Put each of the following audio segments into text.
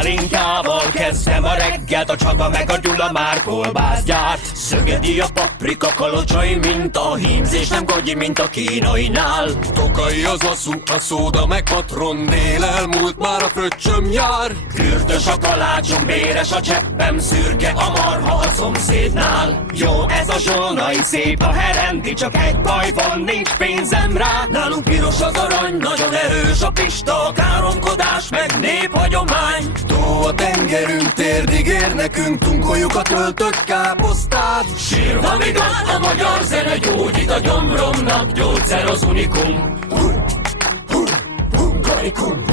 pálinkával kezdem a reggelt, a Csaba meg a Gyula már kolbászt gyárt. Szögedi a paprika kalocsai, mint a hímzés, nem gagyi, mint a kínainál. Tokai az asszú, a szóda meg patron, dél elmúlt, már a fröccsöm jár. Kürtös a kalácsom, béres a cseppem, szürke a marha a szomszédnál. Jó ez a zsolnai, szép a herendi, csak egy baj van, nincs pénzem rá. Nálunk piros az arany, nagyon erős a pista, a káromkodás meg néphagyomány. Tó a tengerünk, térdig ér nekünk, tunkoljuk a töltött káposztát. Sírva vigad, a magyar zene gyógyít a gyomromnak, gyógyszer az unikum. Hungarikum,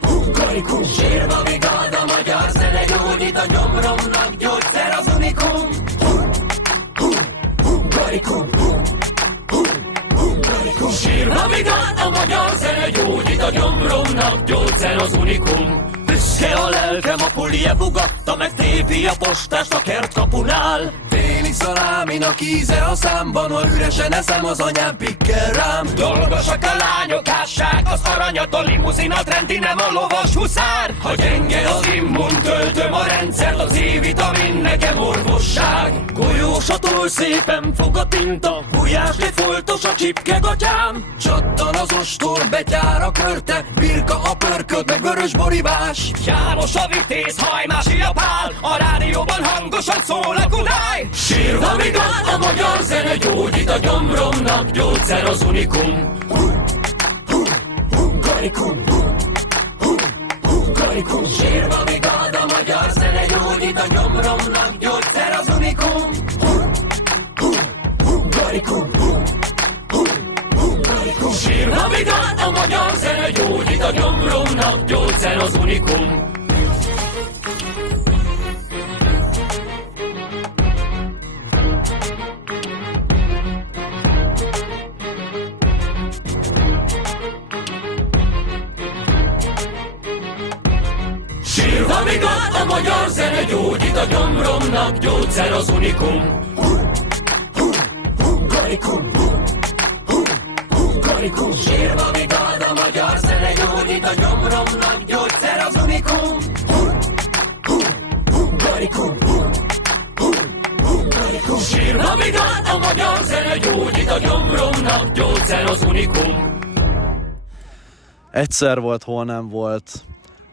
hungarikum. Sírva vigad, a magyar zene gyógyít a gyomromnak, gyógyszer az unikum. Hungarikum, hungarikum. Sírva vigad, a magyar zene gyógyít a gyomromnak, gyógyszer az unikum. Büszke a lelkem, a pulie bugatta, meg tépi a postást a kertkapunál. Téli szaláminak íze a számban, ha üresen eszem, az anyám pikkel rám. Dolgosak a lányok, ássák az aranyat, a limuzin a trendi, nem a lovas huszár. Ha gyenge az immun, töltöm a rendszert, a C-vitamin nekem orvosság. Golyósatól szépen fog a tinta, gulyásli foltos a csipkegatyám. Csattan az ostor, betyár a körte, birka a pörkölt, meg vörös borivás. János a vitéz, hajmási a pál, a rádióban hangosan szól a kudály. Sírva vigad, a magyar zene gyógyít a gyomromnak, gyógyszer az unikum. Hungarikum, hungarikum. Sírva vigad, a magyar zene gyógyít a gyomromnak, gyógyszer az unikum. Hungarikum, hungarikum. Sírva vigad, a magyar zene gyógyít a gyomromnak, gyógyszer az unikum. Sírva vigad, a magyar zene gyógyít a gyomromnak, gyógyszer az unikum. Hungarikum, hungarikum. Sírva vigad, a magyar zene gyógyít a gyomromnak, gyógyszer az unikum. Hungarikum, hungarikum. Sírva vigad, a magyar zene gyógyít a gyomromnak, gyógyszer az unikum. Egyszer volt, hol nem volt,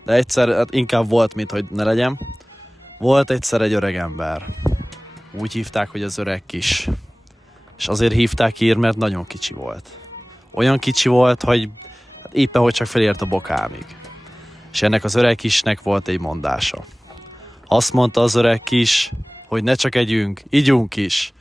de egyszer hát inkább volt, mint hogy ne legyen. Volt egyszer egy öreg ember. Úgy hívták, hogy az öreg kis. És azért hívták így, mert nagyon kicsi volt. Olyan kicsi volt, hogy hát éppen hogy csak felért a bokámig. És ennek az öreg kisnek volt egy mondása. Azt mondta az öreg kis, hogy ne csak együnk, igyunk is.